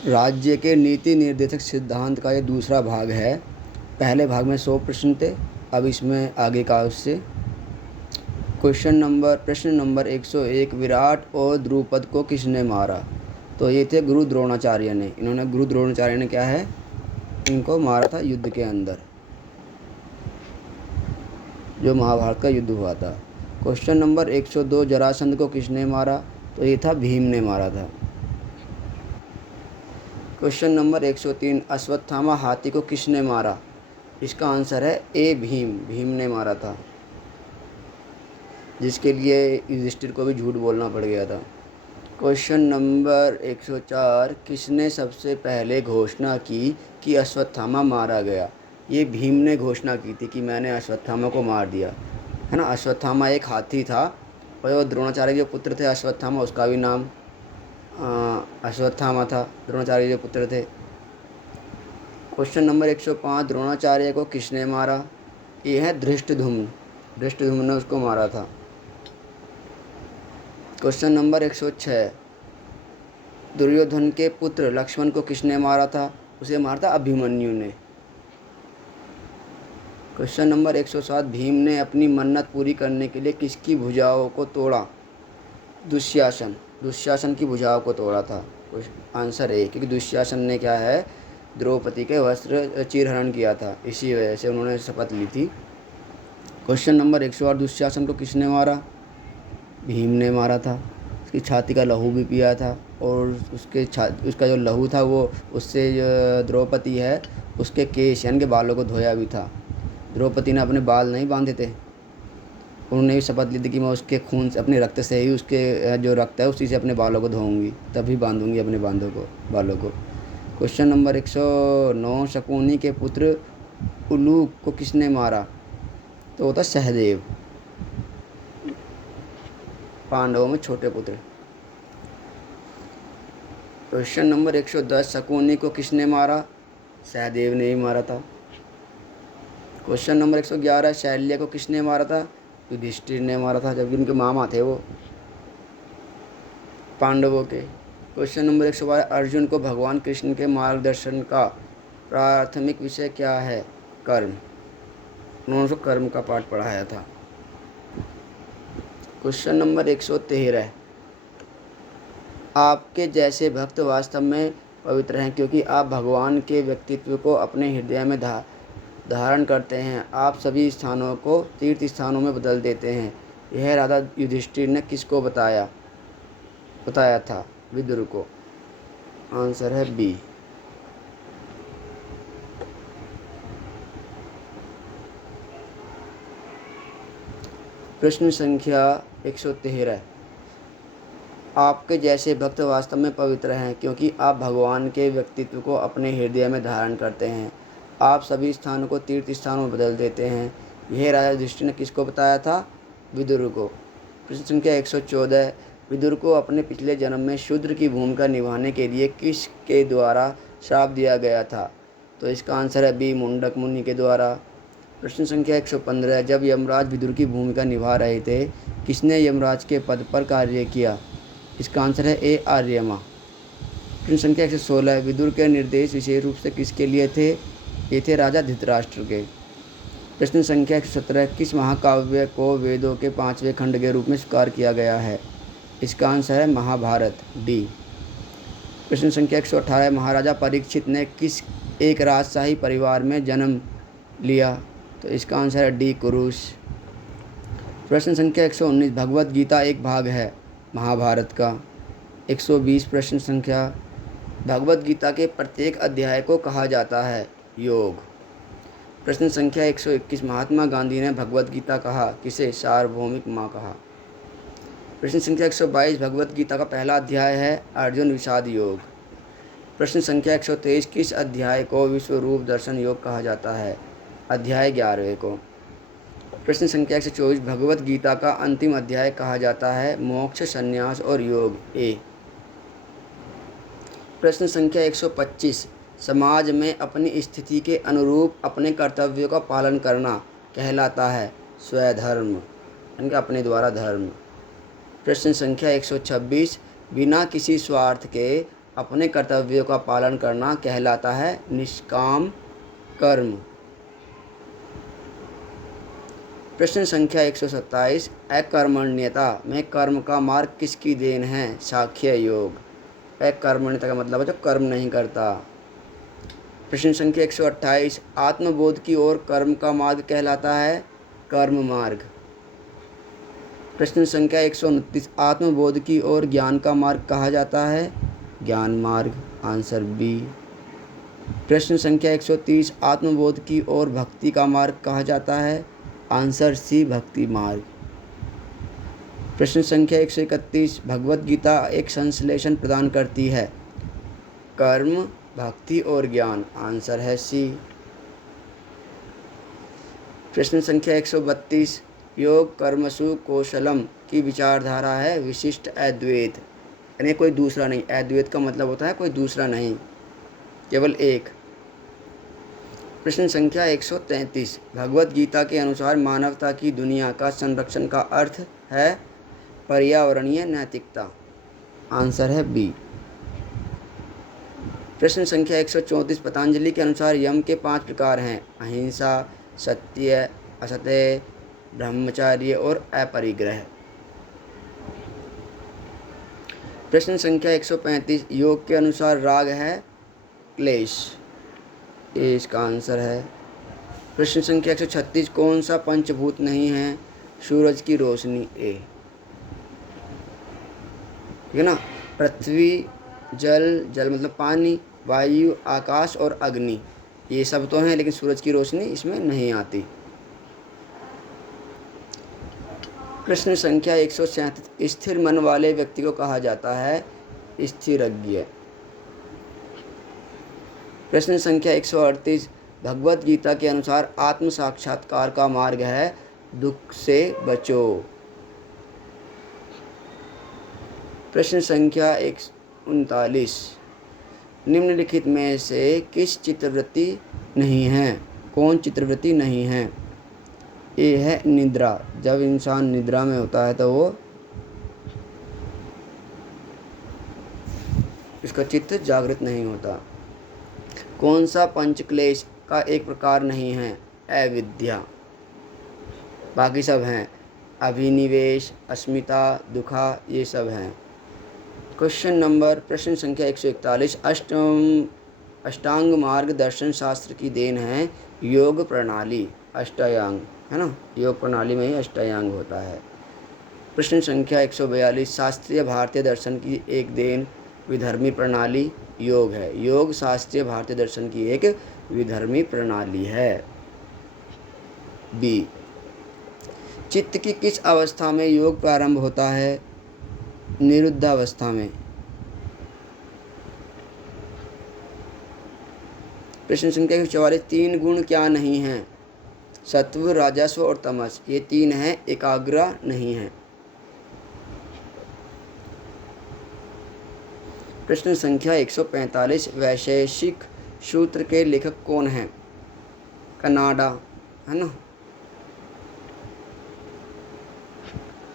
राज्य के नीति निर्देशक सिद्धांत का ये दूसरा भाग है। पहले भाग में 100 प्रश्न थे, अब इसमें आगे का उससे प्रश्न नंबर 101, विराट और द्रुपद को किसने मारा? तो ये थे गुरु द्रोणाचार्य ने। गुरु द्रोणाचार्य ने क्या है, इनको मारा था युद्ध के अंदर, जो महाभारत का युद्ध हुआ था। क्वेश्चन नंबर 102, जरासंध को किसने मारा? तो ये था भीम ने मारा था। क्वेश्चन नंबर 103, अश्वत्थामा हाथी को किसने मारा? इसका आंसर है ए, भीम ने मारा था, जिसके लिए युधिष्ठिर को भी झूठ बोलना पड़ गया था। क्वेश्चन नंबर 104, किसने सबसे पहले घोषणा की कि अश्वत्थामा मारा गया? ये भीम ने घोषणा की थी कि मैंने अश्वत्थामा को मार दिया, है ना। अश्वत्थामा एक हाथी था, और द्रोणाचार्य के पुत्र थे अश्वत्थामा, उसका भी नाम अश्वत्थामा था, द्रोणाचार्य के पुत्र थे। क्वेश्चन नंबर 105, द्रोणाचार्य को किसने मारा? ये है धृष्टद्युम्न ने उसको मारा था। क्वेश्चन नंबर 106, दुर्योधन के पुत्र लक्ष्मण को किसने मारा था? उसे मारा था अभिमन्यु ने। क्वेश्चन नंबर 107, भीम ने अपनी मन्नत पूरी करने के लिए किसकी भुजाओं को तोड़ा? दुश्शासन की भुजाओं को तोड़ा था। आंसर है, क्योंकि दुश्शासन ने क्या है, द्रौपदी के वस्त्र चीरहरण किया था, इसी वजह से उन्होंने शपथ ली थी। क्वेश्चन नंबर 108, दुश्शासन को किसने मारा? भीम ने मारा था। उसकी छाती का लहू भी पिया था, और उसका जो लहू था वो उससे जो द्रौपदी है उसके केश यानी के बालों को धोया भी था। द्रौपदी ने अपने बाल नहीं बांधे थे, उन्होंने भी शपथ ली थी कि मैं उसके खून से, अपने रक्त से ही, उसके जो रक्त है उसी से अपने बालों को धोऊंगी, तभी बांधूंगी अपने बालों को। क्वेश्चन नंबर 109, शकुनी के पुत्र उलूक को किसने मारा? तो वो था सहदेव, पांडवों में छोटे पुत्र। क्वेश्चन नंबर 110, शकुनी को किसने मारा? सहदेव ने ही मारा था। क्वेश्चन नंबर 111, शैल्य को किसने मारा था? युधिष्ठिर ने मारा था, जबकि उनके मामा थे वो पांडवों के। क्वेश्चन नंबर 112, अर्जुन को भगवान कृष्ण के मार्गदर्शन का प्राथमिक विषय क्या है? कर्म। उन्होंने उसको कर्म का पाठ पढ़ाया था। क्वेश्चन नंबर 113, आपके जैसे भक्त वास्तव में पवित्र हैं, क्योंकि आप भगवान के व्यक्तित्व को अपने हृदय में धारण करते हैं। आप सभी स्थानों को तीर्थ स्थानों में बदल देते हैं। यह राधा युधिष्ठिर ने किसको बताया था? विदुर को। आंसर है बी। प्रश्न संख्या 113, आपके जैसे भक्त वास्तव में पवित्र हैं, क्योंकि आप भगवान के व्यक्तित्व को अपने हृदय में धारण करते हैं। आप सभी स्थानों को तीर्थ स्थानों में बदल देते हैं। यह राजा युधिष्ठिर ने किसको बताया था? विदुर को। प्रश्न संख्या 114, विदुर को अपने पिछले जन्म में शूद्र की भूमिका निभाने के लिए किसके द्वारा श्राप दिया गया था? तो इसका आंसर है बी, मुंडक मुनि के द्वारा। प्रश्न संख्या 115, जब यमराज विदुर की भूमिका निभा रहे थे, किसने यमराज के पद पर कार्य किया? इसका आंसर है ए, आर्यमा। प्रश्न संख्या 116, विदुर के निर्देश विशेष रूप से किसके लिए थे? ये थे राजा धृतराष्ट्र के। प्रश्न संख्या 117, किस महाकाव्य को वेदों के 5वें खंड के रूप में स्वीकार किया गया है? इसका आंसर है महाभारत, डी। प्रश्न संख्या 118, महाराजा परीक्षित ने किस एक राजशाही परिवार में जन्म लिया? तो इसका आंसर है डी, कुरुश। प्रश्न संख्या 119, भगवत गीता एक भाग है महाभारत का। 120 प्रश्न संख्या, भगवत गीता के प्रत्येक अध्याय को कहा जाता है योग। प्रश्न संख्या 121, महात्मा गांधी ने भगवत गीता कहा किसे? सार्वभौमिक माँ कहा। प्रश्न संख्या 122, भगवत गीता का पहला अध्याय है अर्जुन विषाद योग। प्रश्न संख्या 123, किस अध्याय को विश्व रूप दर्शन योग कहा जाता है? अध्याय 11वें को। प्रश्न संख्या 124, भगवत गीता का अंतिम अध्याय कहा जाता है मोक्ष, संन्यास और योग, ए। प्रश्न संख्या 125, समाज में अपनी स्थिति के अनुरूप अपने कर्तव्यों का पालन करना कहलाता है स्वधर्म, यानी कि अपने द्वारा धर्म। प्रश्न संख्या 126, बिना किसी स्वार्थ के अपने कर्तव्यों का पालन करना कहलाता है निष्काम कर्म। प्रश्न संख्या 127, अकर्मण्यता में कर्म का मार्ग किसकी देन है? सांख्य योग। अकर्मण्यता का मतलब है जो कर्म नहीं करता। प्रश्न संख्या 128, आत्मबोध की ओर कर्म का मार्ग कहलाता है कर्म मार्ग। प्रश्न संख्या 129, आत्मबोध की ओर ज्ञान का मार्ग कहा जाता है ज्ञान मार्ग। Answer B. प्रश्न संख्या 130, आत्मबोध की ओर भक्ति का मार्ग कहा जाता है आंसर सी भक्ति मार्ग। प्रश्न संख्या 131, भगवत गीता एक संश्लेषण प्रदान करती है कर्म, भक्ति और ज्ञान। आंसर है सी। प्रश्न संख्या 132, योग कर्मसु कौशलम की विचारधारा है विशिष्ट अद्वैत, यानी कोई दूसरा नहीं। अद्वैत का मतलब होता है कोई दूसरा नहीं, केवल एक। प्रश्न संख्या 133, भगवत गीता के अनुसार मानवता की दुनिया का संरक्षण का अर्थ है पर्यावरणीय नैतिकता। आंसर है बी। प्रश्न संख्या 134, पतंजलि के अनुसार यम के 5 प्रकार हैं अहिंसा, सत्य, असत्य, ब्रह्मचर्य और अपरिग्रह। प्रश्न संख्या 135, योग के अनुसार राग है क्लेश। ये इसका आंसर है। प्रश्न संख्या 136, कौन सा पंचभूत नहीं है? सूरज की रोशनी। ए, ठीक है ना। पृथ्वी, जल, जल मतलब पानी, वायु, आकाश और अग्नि, ये सब तो हैं, लेकिन सूरज की रोशनी इसमें नहीं आती। प्रश्न संख्या 137, स्थिर मन वाले व्यक्ति को कहा जाता है स्थिरज्ञ। प्रश्न संख्या 138, भगवत गीता के अनुसार आत्म साक्षात्कार का मार्ग है दुख से बचो। प्रश्न संख्या 139, निम्नलिखित में से किस चित्तवृत्ति नहीं है? कौन चित्तवृत्ति नहीं है? ए है निद्रा, जब इंसान निद्रा में होता है तो वो इसका चित्त जागृत नहीं होता। कौन सा पंचक्लेश का एक प्रकार नहीं है? अविद्या। बाकी सब हैं, अभिनिवेश, अस्मिता, दुखा, ये सब हैं। क्वेश्चन नंबर, प्रश्न संख्या 141, अष्टांग मार्ग दर्शन शास्त्र की देन है योग प्रणाली। अष्टांग है ना, योग प्रणाली में ही अष्टांग होता है। प्रश्न संख्या 142, शास्त्रीय भारतीय दर्शन की एक देन विधर्मी प्रणाली योग है। योग शास्त्रीय भारतीय दर्शन की एक विधर्मी प्रणाली है। बी। चित्त की किस अवस्था में योग प्रारंभ होता है? निरुद्धावस्था में। प्रश्न संख्या 144, 3 गुण क्या नहीं हैं? सत्व, राजस्व और तमस, ये 3 हैं, एकाग्र नहीं है। प्रश्न संख्या 145, वैशेषिक सूत्र के लेखक कौन हैं? कनाडा है ना,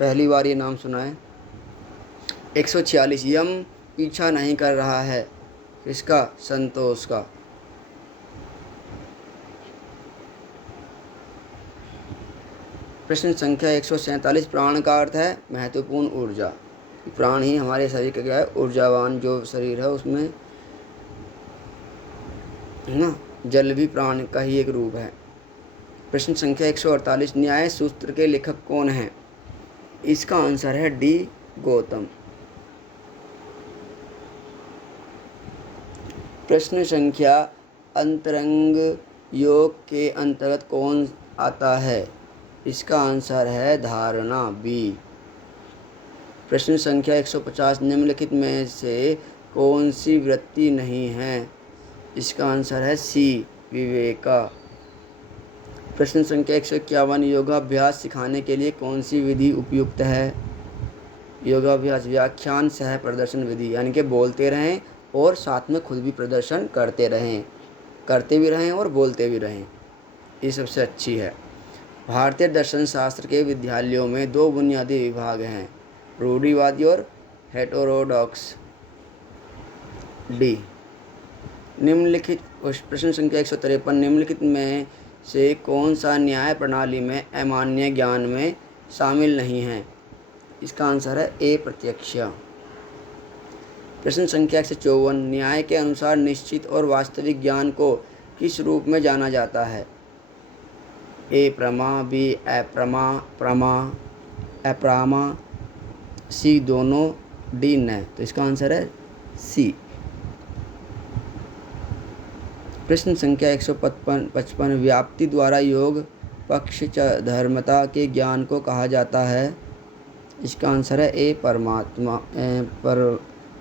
पहली बार ये नाम सुना है। 146, यम पीछा नहीं कर रहा है इसका? संतोष का। प्रश्न संख्या 147, प्राण का अर्थ है महत्वपूर्ण ऊर्जा। प्राण ही हमारे शरीर का क्या है? ऊर्जावान जो शरीर है उसमें है ना, जल भी प्राण का ही एक रूप है। प्रश्न संख्या 148, न्याय सूत्र के लेखक कौन हैं? इसका आंसर है डी, गौतम। प्रश्न संख्या, अंतरंग योग के अंतर्गत कौन आता है? इसका आंसर है धारणा, बी। प्रश्न संख्या 150, निम्नलिखित में से कौन सी वृत्ति नहीं है? इसका आंसर है सी, विवेका। प्रश्न संख्या 151, योगाभ्यास सिखाने के लिए कौन सी विधि उपयुक्त है? योगाभ्यास व्याख्यान सह प्रदर्शन विधि, यानी कि बोलते रहें और साथ में खुद भी प्रदर्शन करते रहें, करते भी रहें और बोलते भी रहें, ये सबसे अच्छी है। भारतीय दर्शन शास्त्र के विद्यालयों में 2 बुनियादी विभाग हैं, रूढ़िवादी और हेटेरोडॉक्स। डी। निम्नलिखित प्रश्न संख्या 153, निम्नलिखित में से कौन सा न्याय प्रणाली में अमान्य ज्ञान में शामिल नहीं है? इसका आंसर है ए प्रत्यक्ष। प्रश्न संख्या 154, न्याय के अनुसार निश्चित और वास्तविक ज्ञान को किस रूप में जाना जाता है? ए प्रमा, बी अप्रमा, अप्रामा, सी दोनों, डी न। तो इसका आंसर है सी। प्रश्न संख्या 155, व्याप्ति द्वारा योग पक्ष धर्मता के ज्ञान को कहा जाता है? इसका आंसर है ए परमात्मा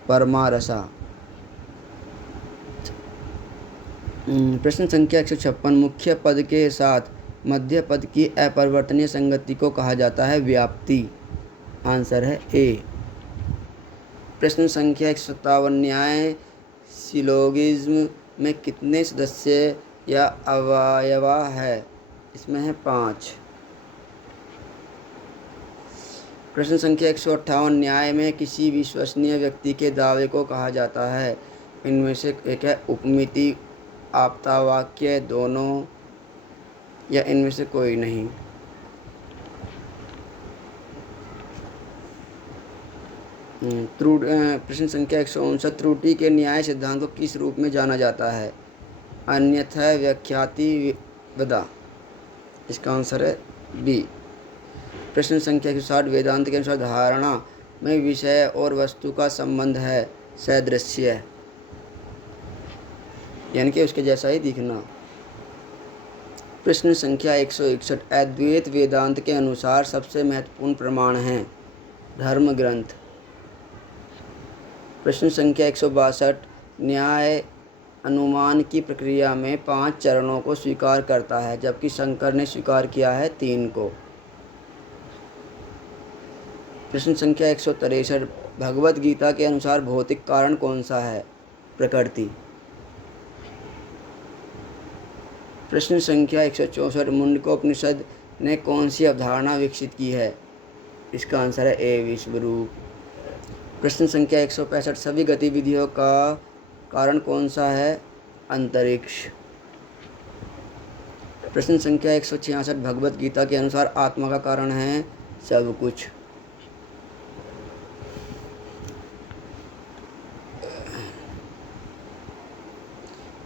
परमारसा। प्रश्न संख्या 156, मुख्य पद के साथ मध्य पद की अपरिवर्तनीय संगति को कहा जाता है व्याप्ति। आंसर है ए। प्रश्न संख्या 157, न्याय सिलोगिज्म में कितने सदस्य या अवयवा है? इसमें है 5। प्रश्न संख्या 158, न्याय में किसी विश्वसनीय व्यक्ति के दावे को कहा जाता है? इनमें से एक है उपमिति, आप्तवाक्य, दोनों, या इनमें से कोई नहीं। प्रश्न संख्या 159, त्रुटि के न्याय सिद्धांत को किस रूप में जाना जाता है? अन्यथा व्याख्याति विदा। इसका आंसर है बी। प्रश्न संख्या 160, वेदांत के अनुसार धारणा में विषय और वस्तु का संबंध है सदृश्य, यानी कि उसके जैसा ही दिखना। प्रश्न संख्या 161, अद्वैत वेदांत के अनुसार सबसे महत्वपूर्ण प्रमाण हैं? धर्म ग्रंथ। प्रश्न संख्या 162, न्याय अनुमान की प्रक्रिया में 5 चरणों को स्वीकार करता है, जबकि शंकर ने स्वीकार किया है 3 को। प्रश्न संख्या 163, भगवत गीता के अनुसार भौतिक कारण कौन सा है? प्रकृति। प्रश्न संख्या 164, मुंडकोपनिषद ने कौन सी अवधारणा विकसित की है? इसका आंसर है ए विश्वरूप। प्रश्न संख्या 165, सभी गतिविधियों का कारण कौन सा है? अंतरिक्ष। प्रश्न संख्या 166, भगवत गीता के अनुसार आत्मा का कारण है सब कुछ।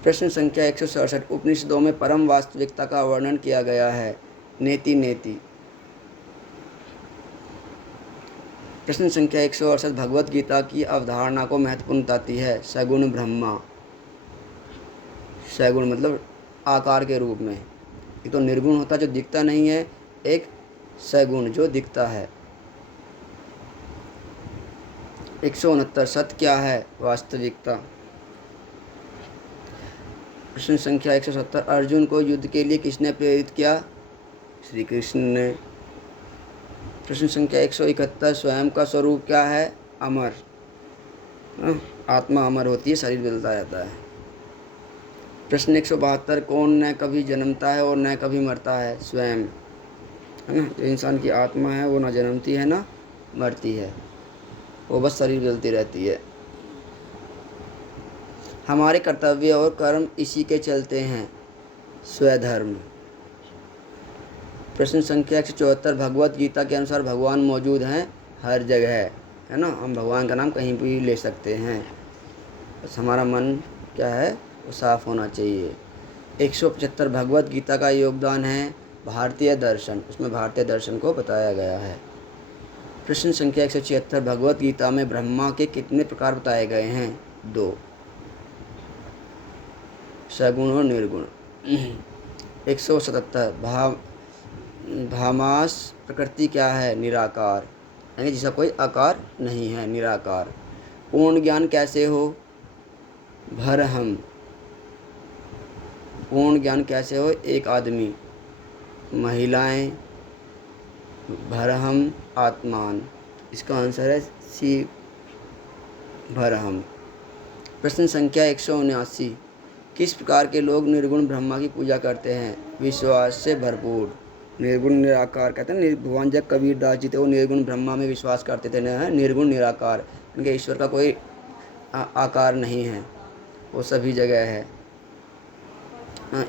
प्रश्न संख्या 167, उपनिषदों में परम वास्तविकता का वर्णन किया गया है? नेति नेति। प्रश्न संख्या 168, भगवत गीता की अवधारणा को महत्वपूर्ण बताती है? सगुण ब्रह्मा। सगुण मतलब आकार के रूप में। एक तो निर्गुण होता जो दिखता नहीं है, एक सगुण जो दिखता है। 169, सत्य क्या है? वास्तविकता। प्रश्न संख्या 170, अर्जुन को युद्ध के लिए किसने प्रेरित किया? श्री कृष्ण ने। प्रश्न संख्या 171, स्वयं का स्वरूप क्या है? अमर। आत्मा अमर होती है, शरीर बदलता रहता है। प्रश्न 172, कौन न कभी जन्मता है और न कभी मरता है? स्वयं, है ना। जो इंसान की आत्मा है वो ना जन्मती है ना मरती है, वो बस शरीर बदलती रहती है। हमारे कर्तव्य और कर्म इसी के चलते हैं? स्वधर्म। प्रश्न संख्या 174, भगवत गीता के अनुसार भगवान मौजूद हैं हर जगह, है ना। हम भगवान का नाम कहीं भी ले सकते हैं, बस हमारा मन क्या है वो साफ होना चाहिए। 175, भगवत गीता का योगदान है भारतीय दर्शन, उसमें भारतीय दर्शन को बताया गया है। प्रश्न संख्या 176, भगवत गीता में ब्रह्मा के कितने प्रकार बताए गए हैं? 2, सगुण और निर्गुण। 177, भामास प्रकृति क्या है? निराकार, यानी जिसका कोई आकार नहीं है, निराकार। पूर्ण ज्ञान कैसे हो? भरहम। पूर्ण ज्ञान कैसे हो? एक आदमी, महिलाएं, भरहम, आत्मान। इसका आंसर है सी भरहम। प्रश्न संख्या 179, किस प्रकार के लोग निर्गुण ब्रह्मा की पूजा करते हैं? विश्वास से भरपूर। निर्गुण निराकार कहते हैं, भगवान जब कबीरदास जी थे वो निर्गुण ब्रह्मा में विश्वास करते थे, निर्गुण निराकार, इनके ईश्वर का कोई आकार नहीं है, वो सभी जगह है।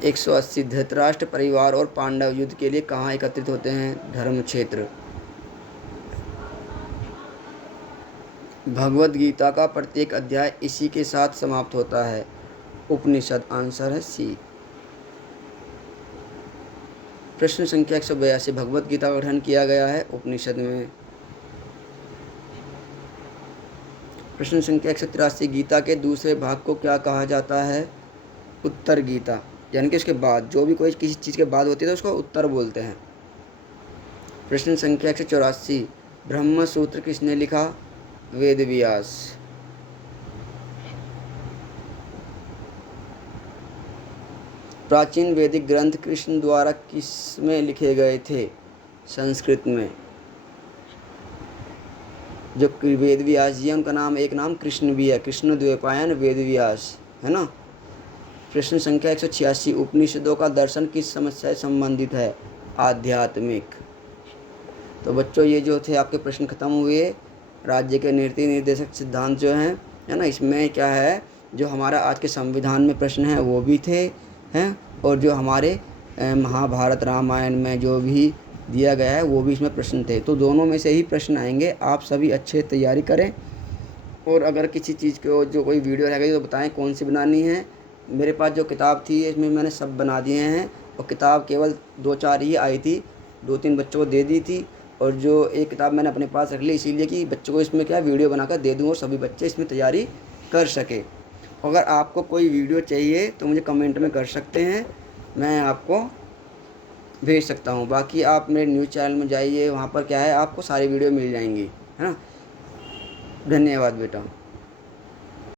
180 धृतराष्ट्र परिवार और पांडव युद्ध के लिए कहाँ एकत्रित होते हैं? धर्म क्षेत्र। भगवद गीता का प्रत्येक अध्याय इसी के साथ समाप्त होता है। उपनिषद। आंसर है सी। प्रश्न संख्या 182। भगवद गीता का गठन किया गया है उपनिषद में। प्रश्न संख्या 183। गीता के दूसरे भाग को क्या कहा जाता है? उत्तर गीता। यानी कि उसके बाद, जो भी कोई किसी चीज़ के बाद होती है तो उसको उत्तर बोलते हैं। प्रश्न संख्या 184। ब्रह्म सूत्र किसने लिखा? वेद व्यास। प्राचीन वैदिक ग्रंथ कृष्ण द्वारा किस में लिखे गए थे? संस्कृत में। जो वेद व्यास जी हैं उनका नाम, एक नाम कृष्ण भी है, कृष्ण द्वैपायन वेद व्यास, है ना। प्रश्न संख्या 186। उपनिषदों का दर्शन किस समस्या से संबंधित है? आध्यात्मिक। तो बच्चों ये जो थे आपके प्रश्न खत्म हुए। राज्य के नीति निर्देशक सिद्धांत जो हैं, है ना, इसमें क्या है, जो हमारा आज के संविधान में प्रश्न है वो भी थे, हैं, और जो हमारे महाभारत रामायण में जो भी दिया गया है वो भी इसमें प्रश्न थे। तो दोनों में से ही प्रश्न आएंगे। आप सभी अच्छे तैयारी करें, और अगर किसी चीज़ को जो कोई वीडियो रह गई तो बताएं कौन सी बनानी है। मेरे पास जो किताब थी इसमें मैंने सब बना दिए हैं, और किताब केवल 2-4 ही आई थी, 2-3 बच्चों को दे दी थी, और जो एक किताब मैंने अपने पास रख ली इसीलिए कि बच्चों को इसमें क्या वीडियो बनाकर दे दूँ और सभी बच्चे इसमें तैयारी कर सके। अगर आपको कोई वीडियो चाहिए तो मुझे कमेंट में कर सकते हैं, मैं आपको भेज सकता हूँ। बाकी आप मेरे न्यूज़ चैनल में जाइए, वहाँ पर क्या है आपको सारी वीडियो मिल जाएंगी, है ना। धन्यवाद बेटा।